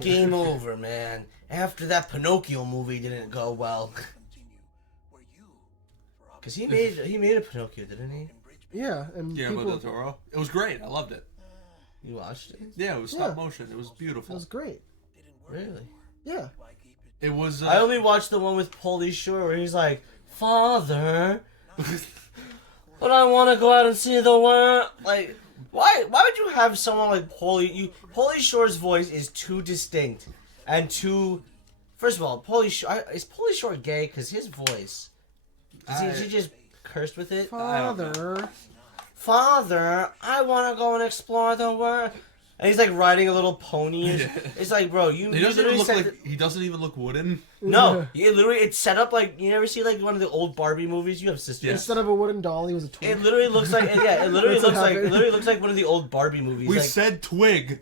Game over, man. After that Pinocchio movie didn't go well. Cause he made a Pinocchio, didn't he? Yeah, and Guillermo del Toro. It was great. I loved it. You watched it? Yeah, it was stop motion. It was beautiful. It was great. Really? Yeah. It was. I only watched the one with Pauly Shore where he's like, "Father, but I want to go out and see the world." Like, why would you have someone like Pauly Shore's voice is too distinct and too. First of all, is Pauly Shore gay? Because his voice, is he just cursed with it? Father, I want to go and explore the world. And he's like riding a little pony. Yeah. It's like, bro, he doesn't even look wooden. No, it's set up like, you never see like one of the old Barbie movies. You have sisters. Yes. Instead of a wooden doll, he was a twig. It literally looks like it literally looks like one of the old Barbie movies. We said twig.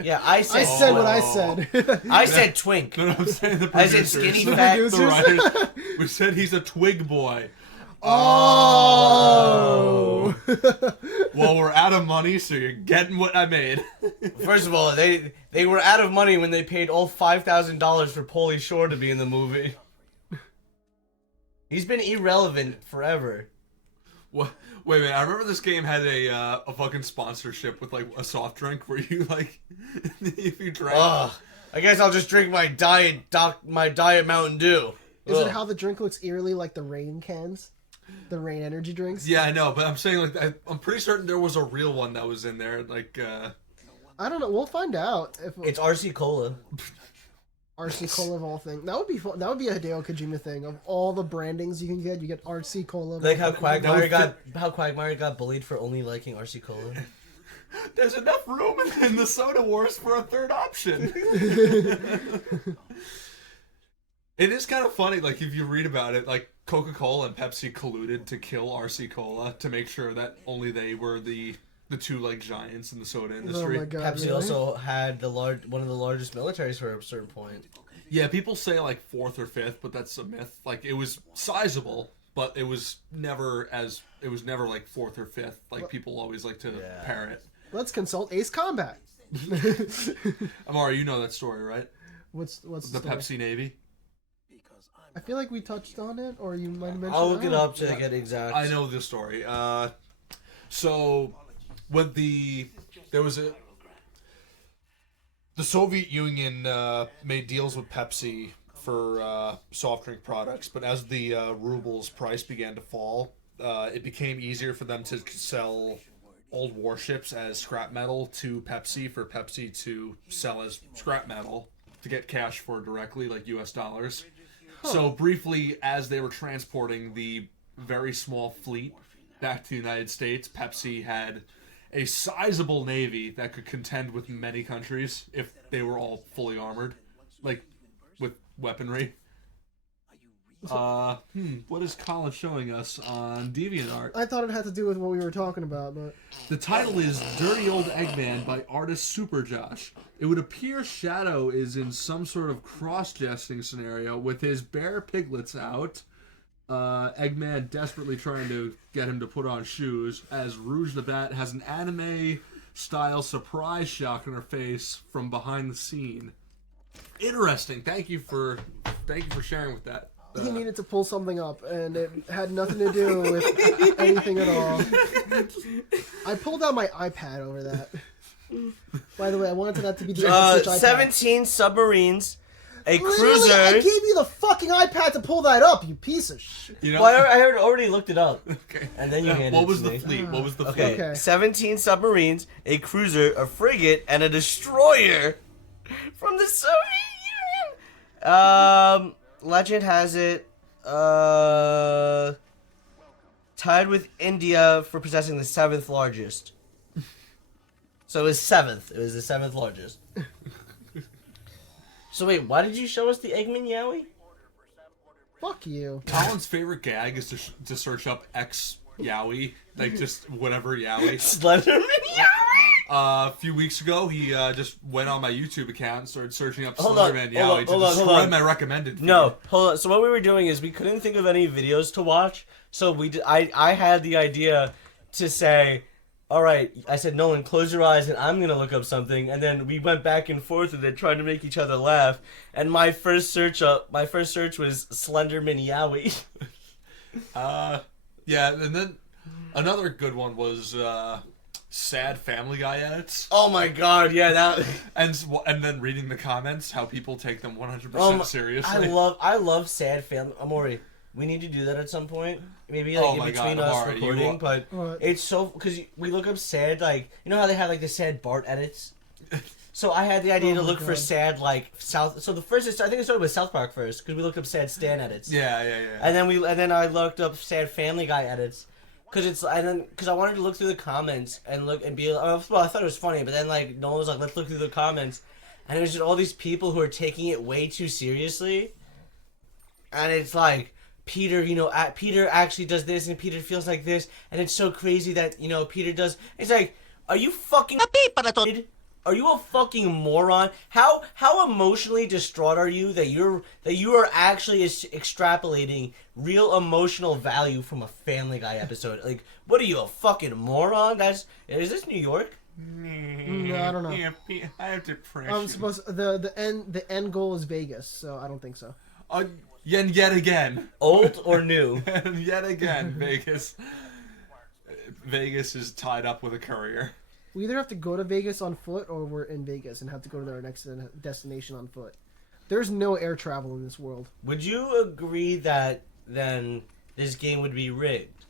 Yeah, I said what I said. I said twink. No, I'm saying the producers. I said skinny fat. The writers. We said he's a twig boy. Oh. Well, we're out of money, so you're getting what I made. First of all, they were out of money when they paid all $5,000 for Pauly Shore to be in the movie. He's been irrelevant forever. What? Wait a minute, I remember this game had a fucking sponsorship with like a soft drink where you like if you drank. I guess I'll just drink my diet Mountain Dew. Is it how the drink looks eerily like the Rain cans? The Rain energy drinks? Yeah, I know, but I'm saying like I'm pretty certain there was a real one that was in there. Like I don't know. We'll find out. It's RC Cola. RC Cola of all things. That would be fun. That would be a Hideo Kojima thing. Of all the brandings you can get, you get RC Cola. Like how Quagmire got bullied for only liking RC Cola. There's enough room in the soda wars for a third option. It is kind of funny, like, if you read about it, like, Coca-Cola and Pepsi colluded to kill RC Cola to make sure that only they were the two, like, giants in the soda industry. Oh my God, Pepsi also had one of the largest militaries for a certain point. Yeah, people say, like, 4th or 5th, but that's a myth. Like, it was sizable, but it was never, like, 4th or 5th. Like, people always like to parrot. Let's consult Ace Combat. Amara, you know that story, right? What's the story? Pepsi Navy? I feel like we touched on it, or you might have mentioned it. I'll look it up to get exact. I know the story. So, when the Soviet Union made deals with Pepsi for soft drink products, but as the ruble's price began to fall, it became easier for them to sell old warships as scrap metal to Pepsi for Pepsi to sell as scrap metal to get cash for directly, like US dollars. So briefly, as they were transporting the very small fleet back to the United States, Pepsi had a sizable navy that could contend with many countries if they were all fully armored, like with weaponry. What is Colin showing us on DeviantArt? I thought it had to do with what we were talking about, but... The title is Dirty Old Eggman by artist Super Josh. It would appear Shadow is in some sort of cross-jesting scenario with his bare piglets out. Eggman desperately trying to get him to put on shoes, as Rouge the Bat has an anime-style surprise shock on her face from behind the scene. Interesting. Thank you for sharing with that. He needed to pull something up, and it had nothing to do with anything at all. I pulled out my iPad over that. By the way, I wanted that to be the OnSwitch iPad. 17 submarines, a cruiser. Really? I gave you the fucking iPad to pull that up, you piece of shit. You know, well, I already looked it up. Okay. And then you handed What was it to the me. fleet? What was the Okay. fleet? 17 submarines, a cruiser, a frigate, and a destroyer from the Soviet Union. Legend has it, tied with India for possessing the 7th largest. So it was 7th. It was the 7th largest. So wait, why did you show us the Eggman Yowie? Fuck you. Colin's favorite gag is to search up X Yowie, like just whatever Yowie. Slenderman Yowie? A few weeks ago, he just went on my YouTube account and started searching up Slenderman Yowie to destroy my recommended feed. No, hold on. So what we were doing is we couldn't think of any videos to watch, so I had the idea to say, all right, I said, Nolan, close your eyes and I'm going to look up something. And then we went back and forth with it, trying to make each other laugh. And my first search was Slenderman Yowie. Yeah, and then another good one was sad Family Guy edits. Oh my god, yeah, that... And then reading the comments, how people take them 100% seriously. I love sad family... Amori, we need to do that at some point. Maybe like in between us recording, but it's so... Because we look up sad, like... You know how they have like the sad Bart edits? So I had the idea to look for sad, like, South... So the first... I think it started with South Park first, because we looked up sad Stan edits. Yeah. And then I looked up sad Family Guy edits. Because I wanted to look through the comments and look and be... Well, I thought it was funny, but then, like, Nolan was like, let's look through the comments. And it was just all these people who are taking it way too seriously. And it's like... Peter, Peter actually does this, and Peter feels like this, and it's so crazy that, Peter does... It's like, are you fucking... Are you a fucking moron? How emotionally distraught are you that you are actually extrapolating real emotional value from a Family Guy episode? Like, what are you, a fucking moron? Is this New York? No, I don't know. Yeah, I have depression. The end goal is Vegas, so I don't think so. Yet again. Old or new? And yet again, Vegas. Vegas is tied up with a courier. We either have to go to Vegas on foot, or we're in Vegas and have to go to our next destination on foot. There's no air travel in this world. Would you agree that then this game would be rigged?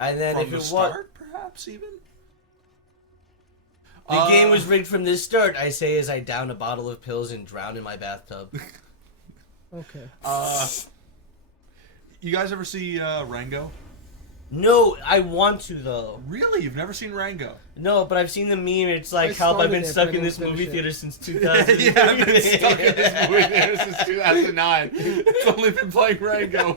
And then From if the it start, perhaps even? The game was rigged from the start, I say as I down a bottle of pills and drown in my bathtub. Okay. You guys ever see Rango? No, I want to though. Really? You've never seen Rango? No, but I've seen the meme. It's like, help, I've been stuck in this movie theater since 2000. Yeah, I've been stuck in this movie theater since 2009. It's only been playing Rango.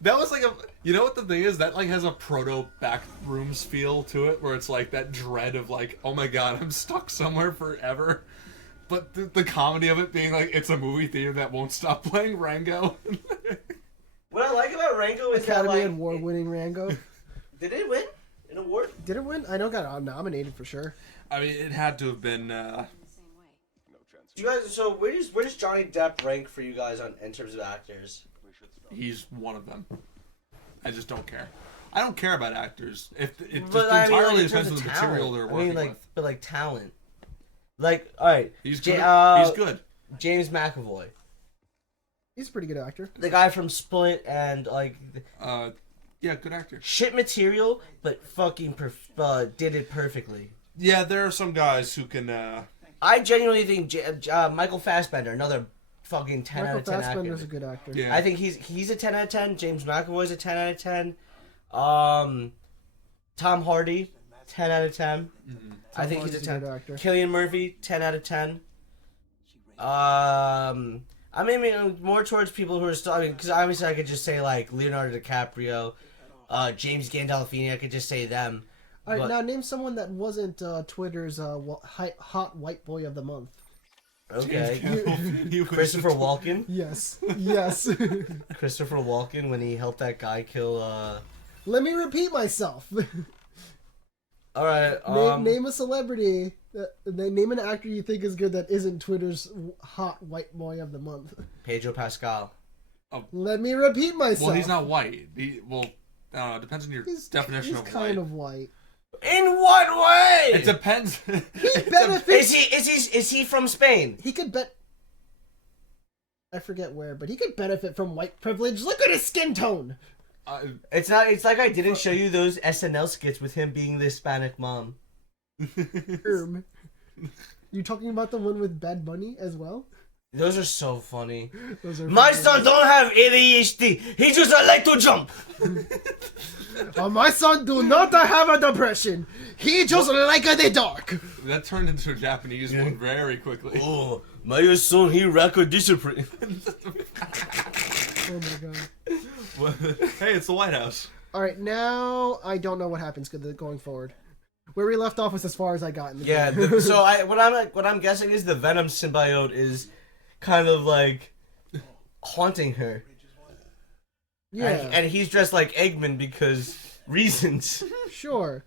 That was like a... You know what the thing is? That like has a proto Backrooms feel to it, where it's like that dread of like, oh my god, I'm stuck somewhere forever. But the comedy of it being like, it's a movie theater that won't stop playing Rango. What I like about Rango is Academy that, like, Award-winning Rango. Did it win an award? Did it win? I know it got nominated for sure. I mean, it had to have been... You guys, so where does Johnny Depp rank for you guys in terms of actors? He's one of them. I just don't care. I don't care about actors. It just But, entirely in depends terms on the of material talent. they're working with. But like talent. Like, alright. He's good. He's good. James McAvoy. He's a pretty good actor. The guy from Split and, like... Yeah, good actor. Shit material, but fucking did it perfectly. Yeah, there are some guys who can... I genuinely think Michael Fassbender, another fucking 10 out of 10 actor. Michael Fassbender's a good actor. Yeah. I think he's a 10 out of 10. James McAvoy's a 10 out of 10. Tom Hardy, 10 out of 10. Mm-hmm. I think he's a Hardy's 10. good actor. Cillian Murphy, 10 out of 10. I mean more towards people who are still... I mean, because obviously I could just say, like, Leonardo DiCaprio, James Gandolfini, I could just say them. All right, But- now name someone that wasn't Twitter's hot white boy of the month. Okay. He was- Christopher Walken. Yes. Yes. Christopher Walken when he helped that guy kill... Let me repeat myself. Alright, name a celebrity. Name an actor you think is good that isn't Twitter's hot white boy of the month. Pedro Pascal. Let me repeat myself. Well, he's not white. It depends on your definition of He's white. kind of white. In what way? It depends. He benefits. Is he from Spain? He could bet. I forget where, but he could benefit from white privilege. Look at his skin tone. It's like I didn't show you those SNL skits with him being the Hispanic mom. You talking about the one with Bad Bunny as well? Those are so funny. My son don't have ADHD. He just like to jump. My son do not have a depression. He just like the dark. That turned into a Japanese one very quickly. Oh, my son, he lack a discipline. Oh my god. Hey, it's the White House. Alright, now I don't know what happens going forward. Where we left off was as far as I got in the Yeah, game. so what I'm guessing is the Venom symbiote is kind of like haunting her. Yeah. And he's dressed like Eggman because reasons. Sure.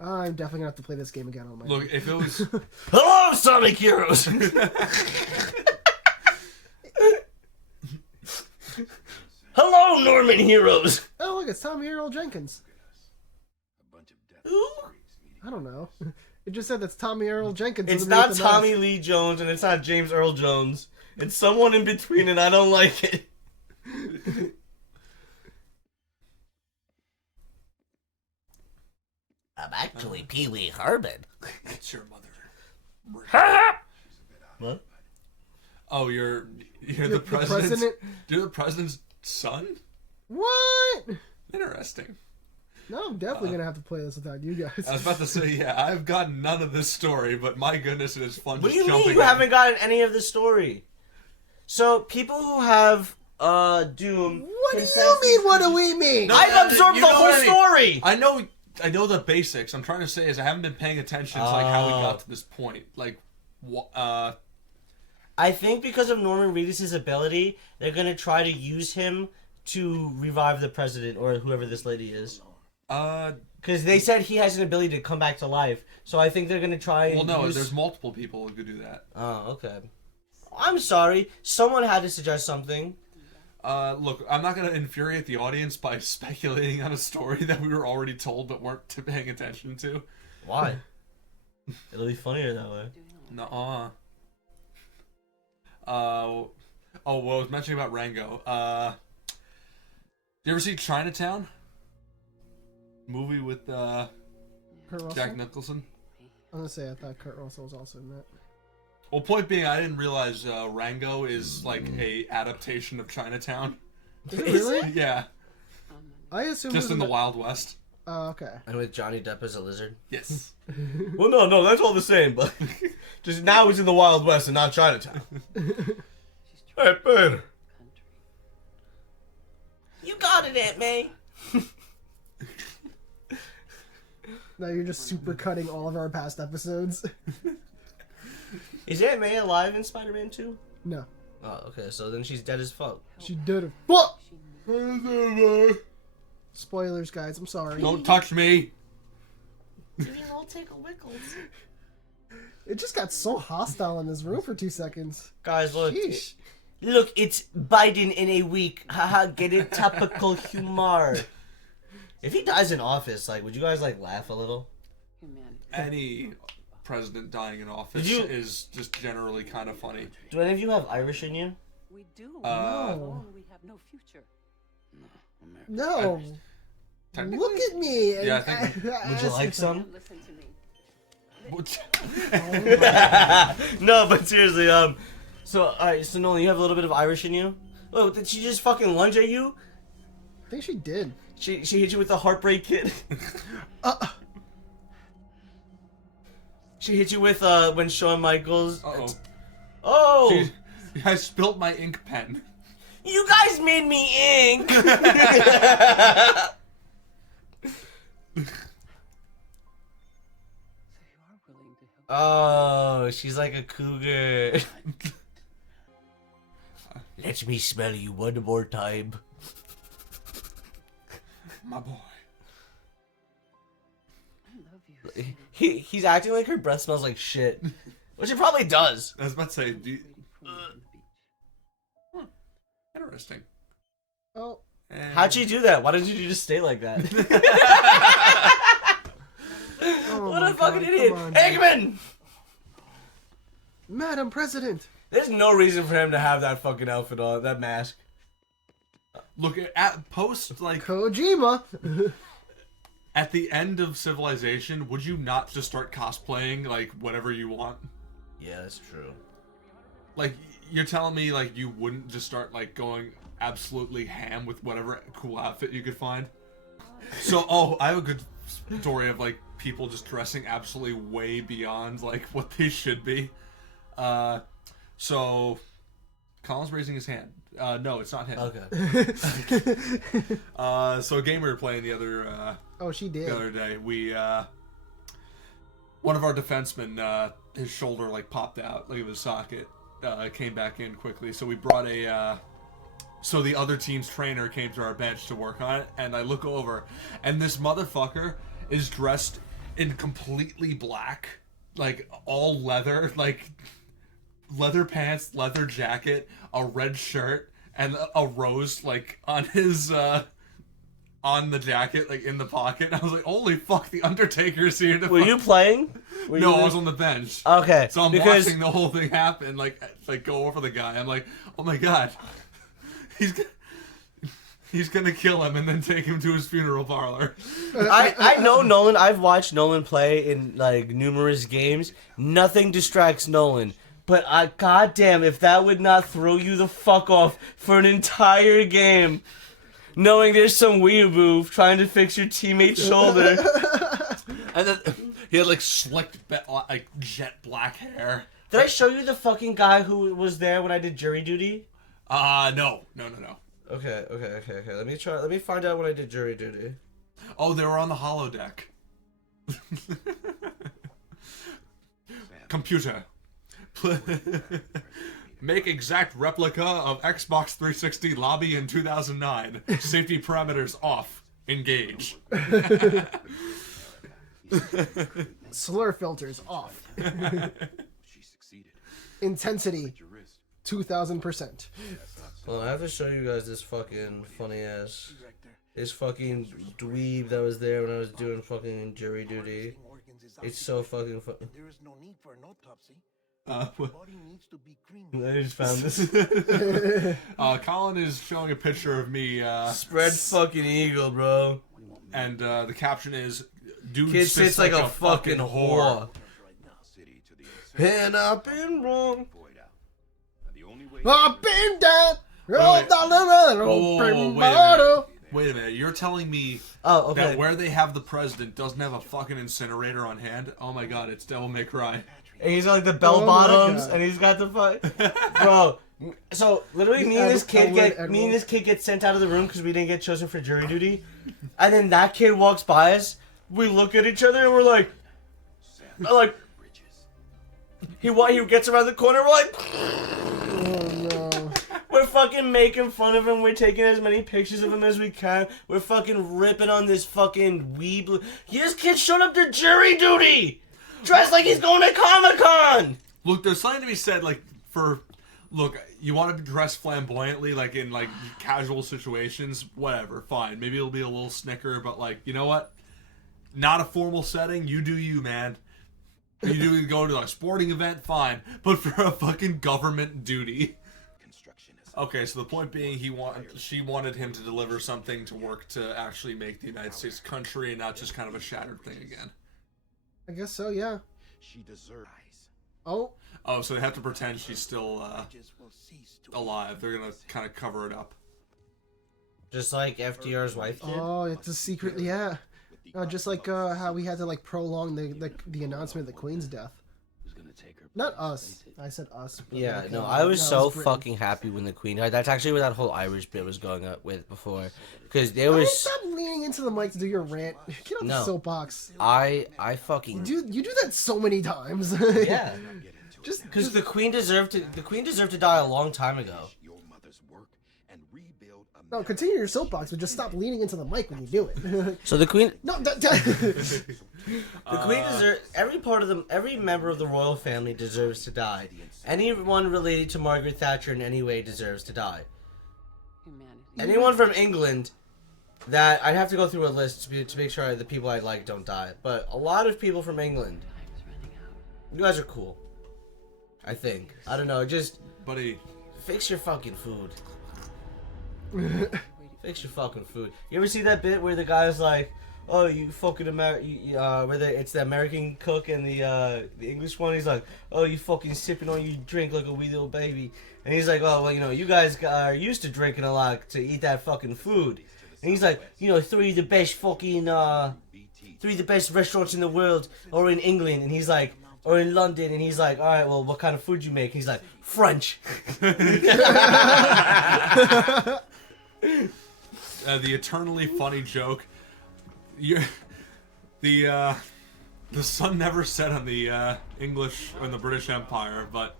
I'm definitely gonna have to play this game again on my. Look, if it was Hello, Sonic Heroes. Hello, Norman Heroes. Oh, look, it's Tommy Earl Jenkins. Who? I don't know. It just said that's Tommy Earl Jenkins. It's underneath not the Tommy mask. Lee Jones, and it's not James Earl Jones. It's someone in between, and I don't like it. I'm actually Pee Wee Herman. it's your mother. What? Oh, you're the The president's. president? You're the president's son. What? Interesting. No, I'm definitely gonna have to play this without you guys. I was about to say, yeah, I've gotten none of this story, but my goodness, it is fun What do just you jumping mean you in. haven't gotten any of the story? So people who have Doom. What do you mean? What do we mean? No, I've absorbed you the know whole what I mean. story. I know the basics. I'm trying to say is I haven't been paying attention to like how we got to this point. Like, I think because of Norman Reedus' ability, they're gonna try to use him to revive the president or whoever this lady is. Because they said he has an ability to come back to life, so I think they're gonna try. And well, no, use... there's multiple people who could do that. Oh, okay. I'm sorry. Someone had to suggest something. Look, I'm not gonna infuriate the audience by speculating on a story that we were already told but weren't paying attention to. Why? It'll be funnier that way. Nuh-uh. Oh, well, I was mentioning about Rango. You ever see Chinatown? Movie with Kurt Russell? Jack Nicholson. I'm gonna say I thought Kurt Russell was also in that. Well, point being, I didn't realize Rango is like a adaptation of Chinatown. Is it really? Yeah, I assume just in the Wild West. Oh, okay. And with Johnny Depp as a lizard. Yes. Well, no, that's all the same, but just now he's in the Wild West and not Chinatown. Hey, Ben. You got it, Aunt May. Now you're just super cutting all of our past episodes. Is Aunt May alive in Spider-Man 2? No, Oh, okay, so then she's dead as fuck. she did it. What? Spoilers, guys. I'm sorry. Don't touch me. You all take a wickles. It just got so hostile in this room for 2 seconds. Guys, look. Sheesh. Look, it's Biden in a week. Haha, get it? Topical humor. If he dies in office, like, would you guys, like, laugh a little? Any president dying in office Did you- is just generally kind of funny. Do any of you have Irish in you? We do. No. We have no future. No. Technically- Look at me. Yeah, I think- Would you like some? Listen to me. No, but seriously, so, alright, so Nolan, you have a little bit of Irish in you? Oh, did she just fucking lunge at you? I think she did. She hit you with the Heartbreak Kid? She hit you with, when Shawn Michaels... Uh-oh. Oh! I spilled my ink pen. You guys made me ink! So you are willing to help. Oh, she's like a cougar. Let me smell you one more time. My boy. I love you. He's acting like her breath smells like shit. Which it probably does. I was about to say, do you... Waiting for me on the beach. Interesting. Oh. And- How'd she do that? Why didn't you just stay like that? Oh What my a fucking God, idiot. come on. Eggman! Madam President. There's no reason for him to have that fucking outfit on, that mask. Look, at post, like, Kojima. at the end of Civilization, would you not just start cosplaying, like, whatever you want? Yeah, that's true. Like, you're telling me, like, you wouldn't just start, like, going absolutely ham with whatever cool outfit you could find? So, I have a good story of, like, people just dressing absolutely way beyond, like, what they should be. So, Colin's raising his hand. No, it's not him. Okay. So a game we were playing the other Oh, she did. the other day, we one of our defensemen, his shoulder like popped out, like it was a socket, came back in quickly. So we brought a So the other team's trainer came to our bench to work on it, and I look over, and this motherfucker is dressed in completely black, like all leather, like leather pants, leather jacket, a red shirt, and a rose like on his on the jacket, like in the pocket. I was like, holy fuck, the Undertaker's here to Were you playing? Were No, you I was on the bench. Okay. So I'm because watching the whole thing happen, like go over the guy. I'm like, oh my god, he's gonna kill him and then take him to his funeral parlor. I know Nolan. I've watched Nolan play in like numerous games. Nothing distracts Nolan. But goddamn, if that would not throw you the fuck off for an entire game, knowing there's some weeaboo trying to fix your teammate's shoulder. And then he had like slicked, like jet black hair. Did I show you the fucking guy who was there when I did jury duty? No. Okay. Let me find out when I did jury duty. Oh, they were on the holodeck. Computer. Make exact replica of Xbox 360 lobby in 2009. Safety parameters off. Engage. Slur filters off. Intensity 2000%. Well, I have to show you guys this fucking funny ass. This fucking dweeb that was there when I was doing fucking jury duty. It's so fucking fun. There is no need for an autopsy. What? Body needs to be cremated. I just found this. Colin is showing a picture of me, Spread fucking eagle, bro. and the caption is, "Dude Kid sits like a fucking whore. City to the And I've been wrong. void out. The only way Up and down. Wait. Whoa, Wait a minute, you're telling me Oh, okay. that where they have the president doesn't have a fucking incinerator on hand? Oh my god, it's Devil May Cry. And he's got like the bell Oh my bottoms, God. and he's got the fuck. Bro, so literally, me and this kid get sent out of the room because we didn't get chosen for jury duty, and then that kid walks by us. We look at each other and we're like, he gets around the corner. We're like, Oh no. we're fucking making fun of him. We're taking as many pictures of him as we can. We're fucking ripping on this fucking weeb. This kid showed up to jury duty, dressed like he's going to Comic-Con. Look, there's something to be said, like, look, you want to dress flamboyantly, like, in, like, casual situations, whatever, fine. Maybe it'll be a little snicker, but, like, you know what? Not a formal setting, you do you, man. You do go to a sporting event, fine. But for a fucking government duty. construction is Okay, so the point being, she wanted him to deliver something to work to actually make the United States country and not just kind of a shattered thing again. I guess so, yeah. she deserves. Oh, Oh, so they have to pretend she's still Just will cease to alive. They're gonna kind of cover it up. Just like FDR's wife did. oh, it's a secret, yeah. Just like how we had to like prolong the announcement of the Queen's death. Who's gonna take her? Not us. I said us. but Yeah, okay, no, I was that so Britain. fucking happy when the Queen died. That's actually what that whole Irish bit was going up with before, because there Don't was stop leaning into the mic to do your rant. Get off No. the soapbox. I fucking Dude, you do that so many times. yeah, Just because the Queen deserved to die a long time ago. Your mother's work and rebuild a no, continue your soapbox, but just stop leaning into the mic when you do it. So the Queen, No, the Queen deserves every member of the royal family deserves to die. Anyone related to Margaret Thatcher in any way deserves to die. Humanity. Anyone from England that I'd have to go through a list to make sure the people I like don't die. But a lot of people from England, Time is running out. you guys are cool. I think. I don't know. Just Buddy, fix your fucking food. Fix your fucking food. You ever see that bit where the guy's like, "Oh, you fucking it's the American cook and the English one. He's like, "Oh, you fucking sipping on your drink like a wee little baby." And he's like, "Oh, well, you guys are used to drinking a lot to eat that fucking food." And he's like, three of the best restaurants in the world are in England. And he's like, or in London, and he's like, all right, well, what kind of food you make? He's like, French. the eternally funny joke. The sun never set on the English or the British Empire, but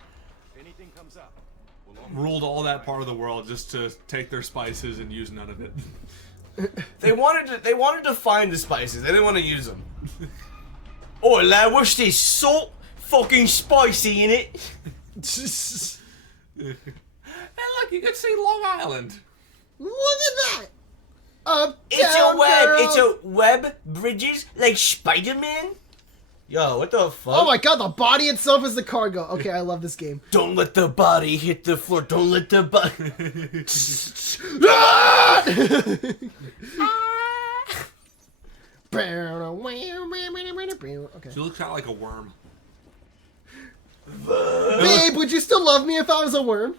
If anything comes up, ruled all that part of the world just to take their spices and use none of it. They wanted to find the spices. They didn't want to use them. Oh, lad, what's this? Salt? Fucking spicy in it. Hey, look, you can see Long Island. Look at that! Uptown It's a web. Girl. It's a web bridges like Spider-Man. Yo, what the fuck? Oh my god, the body itself is the cargo. Okay, I love this game. Don't let the body hit the floor. Don't let the body. Okay. She looks kind of like a worm. Babe, would you still love me if I was a worm?